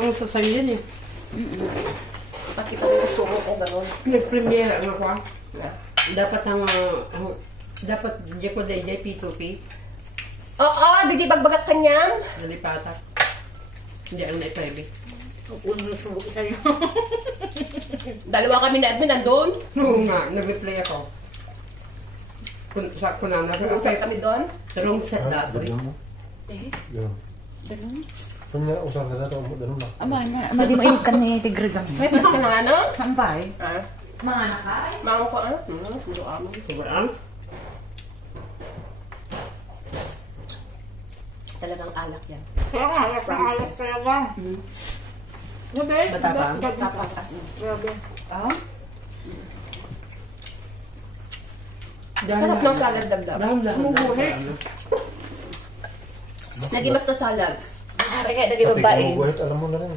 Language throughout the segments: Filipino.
pang sasayo yan eh. Pati kami yung sumo ko gano'n. Nag-premiere ang ako. Dapat dapat di ko day P2P. Oo, di bagbagat kanyang. Nalipatak. Hindi ang na-private. Subukin sa'yo. Dalawa kami na admin nandun. Oo nga, nag-replay ako. Kunana. Usap kami doon. Sa long set datoy. Yan. Ganun. Kanya, usap na natin. Ganun na. Ama na. Ama di mainit ka ni Tigregang. May pa ka ng ano? Kampay. Mga nakay? Mga ko Puro amin. Sobrang? Talagang alak yan. Kaya nga, alak kaya ba? Gabi? Matapang? Tapakas na. Grabe. Sarap ng salad dagdag. Gumuguhit. Naging mas na salad. Kaya naging Pati babae. kumuguhit, alam mo na rin.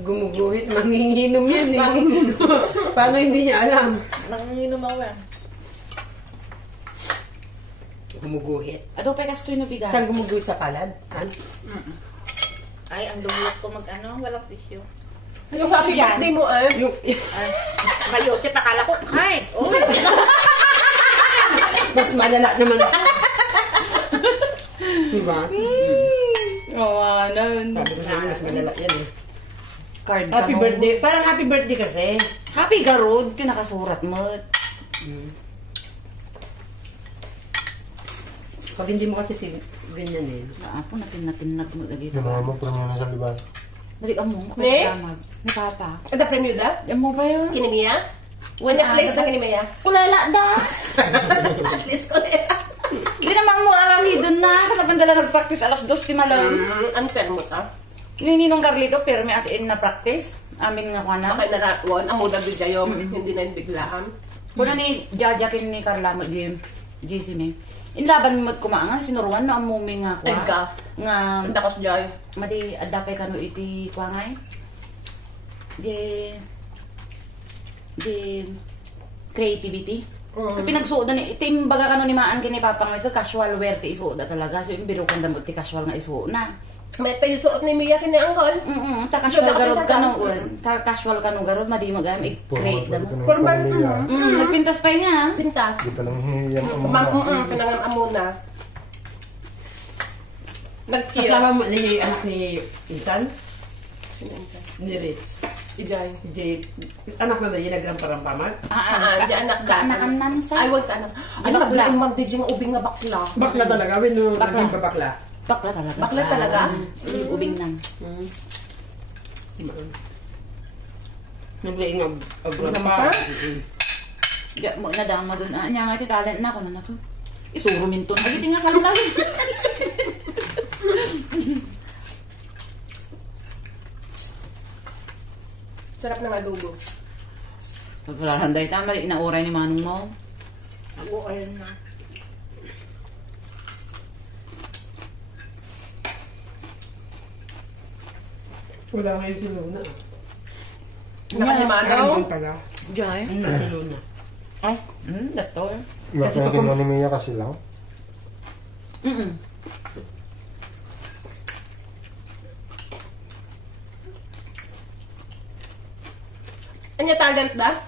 Gumuguhit, manginginom yan eh. Paano hindi niya alam? Nanginom ako yan. Gumuguhit. Ato pa kastoy na bigat. Saan gumuguhit sa palad? Ay, ang dumulot ko walang tissue. Yung happy birthday mo Yung, Mayo, si pakala ko, kain. Uy! mas malala naman. Diba? Oo, ano. Sabi ko sa'yo, mas malala yan eh. Card ka Happy mo. birthday. Parang happy birthday kasi. Happy garod, tinakasurat mo. Pag hindi mo kasi ganyan eh. Naapo, natin mo dagito. Ginawa mo premium na sa libas. Dali ka mo, Ne? kapag ni Papa. Ada premium da? Yan mo ba yun? Kinimiya? Wala place na kinimiya. Kulala da! At least ko na. Di naman mo arami doon na. Kanapan dala nag-practice alas 2 timalang. Anter mo ta? Nininong Carlito, pero may as in na practice. Amin nga kwa na. Bakay na ratwon. Amuda do jayom. Hindi na yung biglaan. Kuna ni Jajakin ni Carla JC me. Inlaban mo kumaangan sinuruan no amumi nga kwa. Tagka. Nga Tanda ko sa jay. madi adapay kanu iti kwa ngay. Di creativity. Pinagsuod ni timbaga kanu ni maan kini Papa nga ito casual wear ti isuod talaga. So imbiro kan damot ti casual nga isuod na. May payusuot ni Mia kini angkol. Ta casual So, garod dapat kanu siya ta casual kanu garod madi magam i-create damo. Formal. Nagpintas pa nga. Pintas. Di pa lang hiyang Pinangang amuna. Nagkira. Kasama mo ni anak ni Insan? Ni Rich. Ijay. Di, anak na yun, nagrampampamat. Di anak ka. Kanakan nan sa. Ay, wag ka anak. Ay, maglaing mag di yung ubing nga bakla. Bakla talaga, wino, Bakla. naging babakla. Bakla talaga. Bakla talaga? Ubing nan. Naglaing Abrampa? abrampa. Diya mo na dama doon. Anya nga ti talent na ako na nako. Isuro minton. Agi tinga sa lagi. Sarap ng adobo. Paglahanday tama inauray ni Manong mo. Ako, ayun na. Wala ngayon si Luna. Nakalimanong? Taga. Jay. Si Luna. Ay, dato. Natin mo ni Mia kasi lang. Anya talent ba?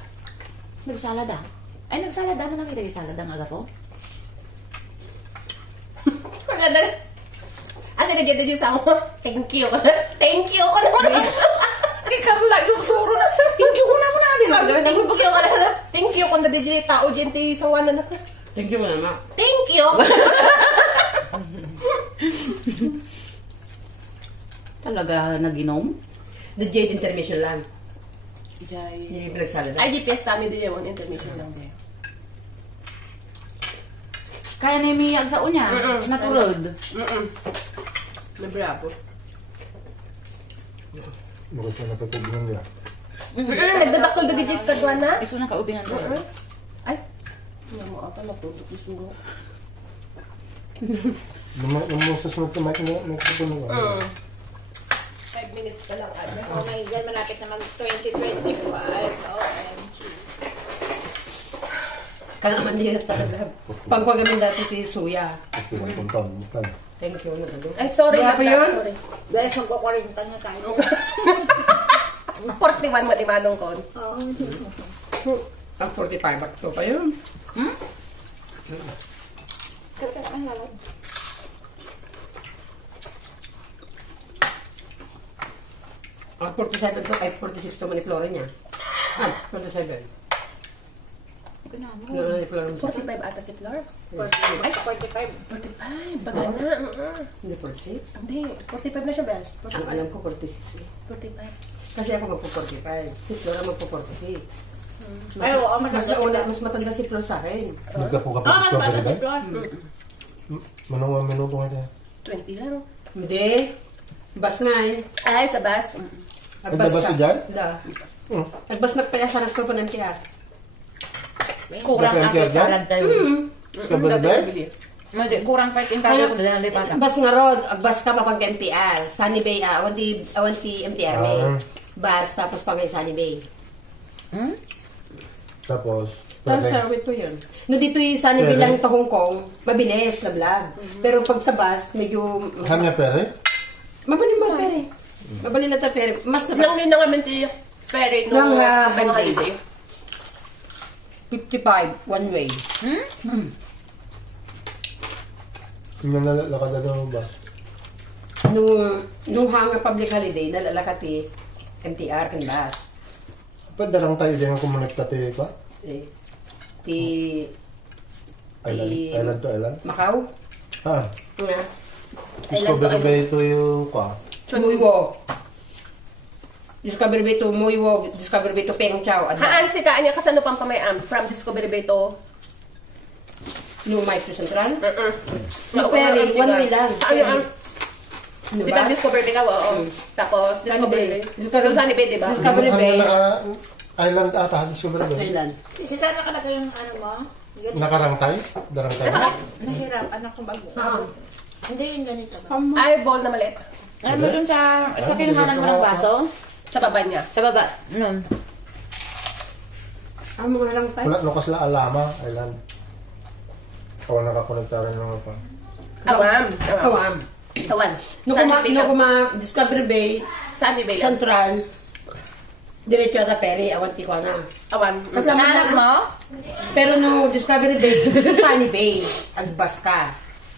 Nagsalada. Ay, nagsalada mo nakita yung salada nga po? Wala na. Asa na dyan sa mo? Thank you. Thank you ko naman. Kay Carla, susuro na. Hindi ko na mo natin. Thank you ko na. Thank you ko na dyan tao dyan sa wana na ka. Thank you, mama. Thank you. Talaga naginom? The Jade intermission lang. Jay. Hindi pinagsalada. Ay, di pesta mi di yun. Intermission lang din. Kaya ni Miyag sa unya. Naturod. May bravo. Bakit siya natutubingan niya? Nagdadakol na digit ka doon na? Iso na kaubingan ko. Ay. Hindi mo ata matutok yung sumo. Nung sa sunod sa mic na nagtutunog. 5 minutes ka lang. Oh my God, malapit na mag-2025. OMG. Kaya naman din yung talaga. Pangpagamin dati ti suya. Punta. Thank you. Ay, sorry. Wala pa Laptop, yun? Sorry. Dahil magkakarinta niya tayo. 41 matimanong ko. Ang 45 back to pa yun. Ang 47 to, ay 46 to maniflora niya. 47. Ano ni Flora mo? 45 ata si Flor. Ay, 45. 45. Baga na. Hindi 46. Hindi. 45 na siya, Bel. Ang alam ko 46 eh. 45. Kasi ako magpo-45. Si Flora magpo-46. Ay, oo, Mas matanda si Flor sa akin. Nagkapo ka pa Ah, discovery ba? pala. Manong ang minuto nga tayo. 20 lang. Hindi. Bas nga eh. Ay, sa bus. Nagbas ka dyan? Da. Hmm. Nagbas na kaya siya nagpro ng MTR. Kurang Nagka-MTR akit dyan? salad tayo. Discovery ba? Madi, kurang fight in tayo ko dala lipatan. Agbas nga rod, agbas ka pa pang MTR. Sunny Bay, awanti MTR may. Bas, tapos pang Sunny Bay. Tapos, Tapos pwede. wait po yun. No, dito yung Sunny Bay lang pa Hong Kong, mabilis na vlog. Pero pag sa bus, medyo... Hanya pere? Mabali mo, pere. Mabali na ta, pere. Mas na Nang nina kami ti ferry nung Nang, bank holiday. 55, one way. Yung nalalakad na daw ba? Nung hanga public holiday, nalalakati MTR kan bus. Pwede lang tayo dyan ang kumonekta tayo ka? Eh, Ti... Island to island? Macau? Ha? Nga. Discovery ba ito yung ka? Muiwo. Discovery Bay to Muiwo. Discovery Bay to Peng Chau. Haan si kaan niya kasano pang pamayam from Discovery Bay to New Maestro Central. No, Ferry, one way lang. Saan yung Di Di ba? ba Discovery Bay ka, oo. Tapos Discovery Bay. Discovery- Sunny Bay, di ba? Discovery Yung Bay. Island ata, Discovery Bay. Thailand. Si sana ka na yung ano mo? Ganito. Nakarangtay? Darangtay ba? Nahirapan ako bago. Hindi yung ganito ba? Eyeball na maliit. Ay, mo dun sa kinuhanan mo ng baso? Sa baba niya. Sa baba. Nun. Mga lang tayo. Wala, lukas la Alama, Island. O nakakonekta rin naman pa. Awam. Kawam. Tawan. No kuma Discovery Bay, Sunny Bay lang. Central. Diretso ata Ferry, awan ti ko na. Awan. Mas laman Nahanap na. mo? Pero no Discovery Bay, Sunny Bay. Agbas ka.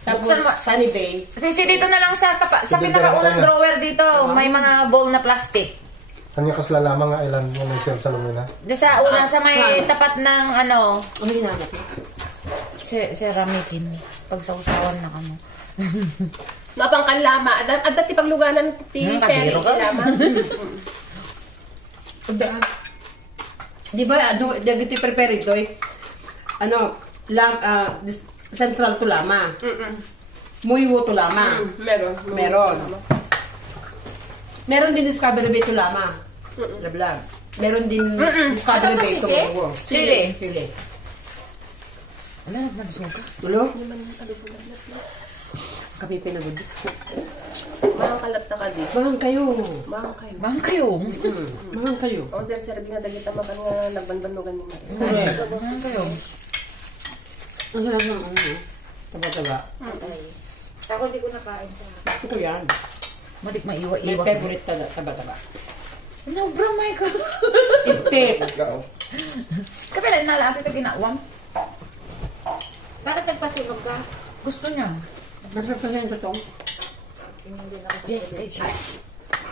Tapos Buksan mo. Sunny Bay. Kasi dito na lang sa sa Dito pinakaunang na lang. drawer dito, may mga bowl na plastic. Kanya kasla lamang nga Island mo na siya sa Lumina. Doon sa una, sa may tapat ng ano, Ano hinanap mo? ceramikin. Pagsausawan na kamo. Mapang kanlama. At dati pagluganan ti ferry kabiro ka. lama. Udaan. Di ba, dito prepare ito eh. Ano, Central to Lama. Muiwo to Lama. Meron. Meron. Meron din Discovery Bay to Lama. Lablab. Meron din Discovery Ano to, Bay to sisi? Muiwo. Chile. Chile. Wala, nabusog ka. Tulo? Kapi pinagod. Mahang kalat na ka di. Mahang kayo. Mahang kayo. Bang kayo. Mahang kayo. O, sir, di na dagita makan nga nagbanbanugan ni Maria. Correct. Bang kayo. Ang sarap ng ano. Taba-taba. Ako hindi ko nakain sa Ito yan. Matik May maiwa-iwa. favorite taba-taba. No, bro, my God. Ipte. Kapila na lang ito ginawam. Bakit nagpasilog ka? Gusto niya. Masarap kasi yung totoo. Hindi na ako Yes, sa yes.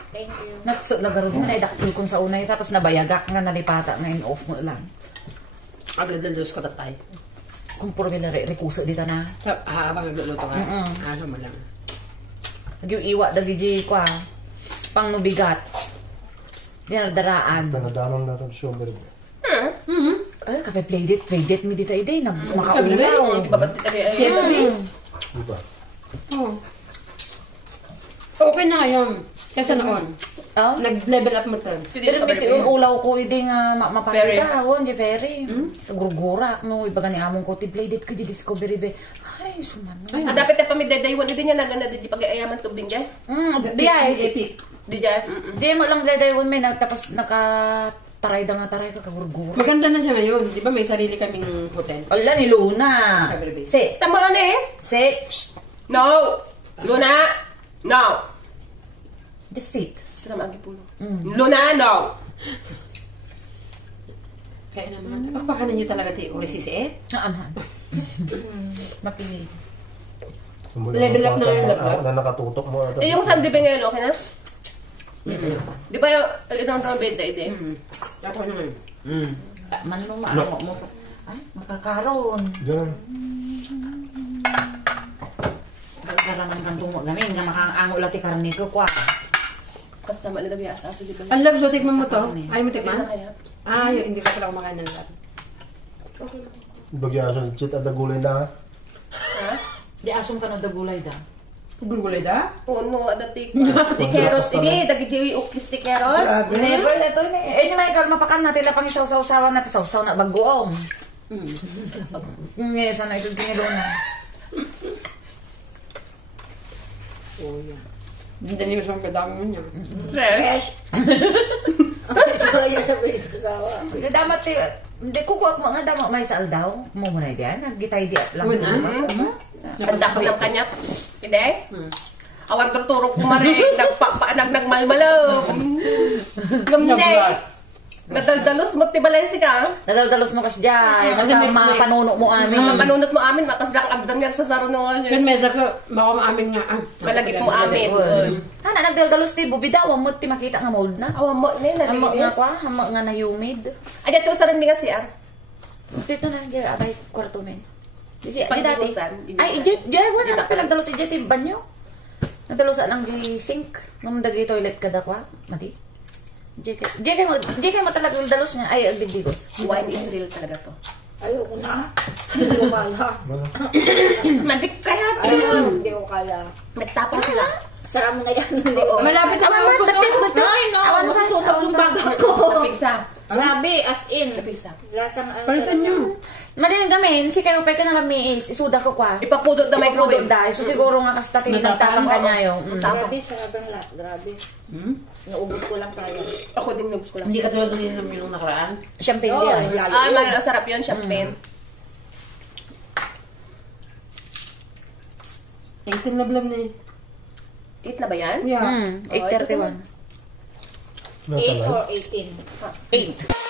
Thank you. Nagsulagarod mo na idakil kong sa unay tapos nabayagak nga nalipata ngayon off mo lang. Agad-dalos ka tatay. Kung puro nila rekuso dito na. Habang nagluluto ka. Aso mo lang. Nagyuiwa dagi ko ha. Pang nubigat. Dinadaraan. Pinadanon na ito Discovery Bay. Ay, kape playdate mi dito iday. Di Makaunaw. ba ba't ay Siyempre. Di ba? Oo. Okay na ngayon. Kasi noon. Oh? Nag-level up mo to. Pero biti yung ulaw ko iday nga Ferry. mapakita. Awon, di ferry. Gurgurak no. Ibaga ni among ko. Ti playdate ka di Discovery Bay. Ay, suman. Ah, dapat na pamidedaywan. Hindi niya naganda di pag-ayaman tubing dyan. Biyay. Epic. Di dyan. Di mo lang daywon may tapos taray da nga taray ka kagurgur. Maganda na siya ngayon. Di ba may sarili kaming hotel? Wala ni Luna. Sa Barbie. Sit. Tama ano eh? Sit. No! Luna! No! Just sit. Ito na magipulo. Luna, no! Kaya naman, napapakanan niyo talaga ti Urisis eh. Naan. Mapili. Level up na yun, level up. Na nakatutok mo. Eh, yung Sandibe ngayon, okay na? Di ba yung round bed na ide? Ako naman. Manong maano mo. Ay, makakaroon. Diyan. Karaman kang tungo gamin. Nga makaango lati karni ko kwa. Basta malilagay asa aso, di ba? Ang love, so tikman mo to. Ayaw mo Hindi na tikman? kaya. Hindi ka pala kumakain ng love. Bagyan sa chit at gulay na. Ha? Di asong ka na dagulay da. Gulgulay da? Puno, adati ko. Tikeros, ini, dagi ukis tikeros. Grabe. Never na to. Eh, ni Michael, mapakan natin lang pang isaw-saw-sawa na pasaw-saw na bagoong. Sana ito ginilo na. Oh, yeah. Hindi na niyo siyang pedang niya. Fresh. Wala yan sa face ko sa awa. Hindi damat hindi kukuha ko nga damo may sal daw. Mo muna diyan. Nagitay di lang. Una? Kanda ko ng kanya. Hindi? Awan turturok ko marik. Nagmalmalaw. Gamday. Nadaldalos mo tibalay si ka. Nadaldalos no kas diyan. Kasi Kasi mga panuno mo amin. Mga panunot mo amin, makaslang agdang niya sa saro nga siya. Kan mesa ko, baka maamin nga. Malagit mo amin. Ana nagdaldalos ti bubida wa mo ti makita nga mold na. Awan mo, ne, Amo nga nalinis. kwa, amo nga na humid. Ay, ito sa rin nga siya. Dito na diyan abay kwarto men. Di dati. Pagdibusan, Ay, jet wala na pinagdalos si jet banyo. Nadalos lang di sink. Ngumdagi toilet kada kwa, mati. Jeke mo talagang dalos niya. Ay, agdigdigos. Wine is real talaga to. Ayoko na. Hindi ko kaya. Madik kaya. Ayun, hindi ko kaya. Nagtapon sila. Sarap na yan. Hindi ko. Malapit na Awan maubos na, ko. Ay, no. Masusunog yung baga ko. Napigsa. Grabe, as in. Napigsa. Lasang ano. Palitan niyo. Madaling gamin, si kayo pa ka na kami isuda ko kwa. Ipapudot na microwave. Da, so siguro nga kastati nagtapang kanya yung. Grabe, sarap ang grabe. Naubos ko lang kaya. Ako din nabus ko lang. Hindi ka tulad ng yung nakaraan. Champagne Oo, yan. lalo. Ah, masarap yun, champagne. 18 lablab na eh. Eat na ba yan? Yeah. 8:31. 8 or 18. 8.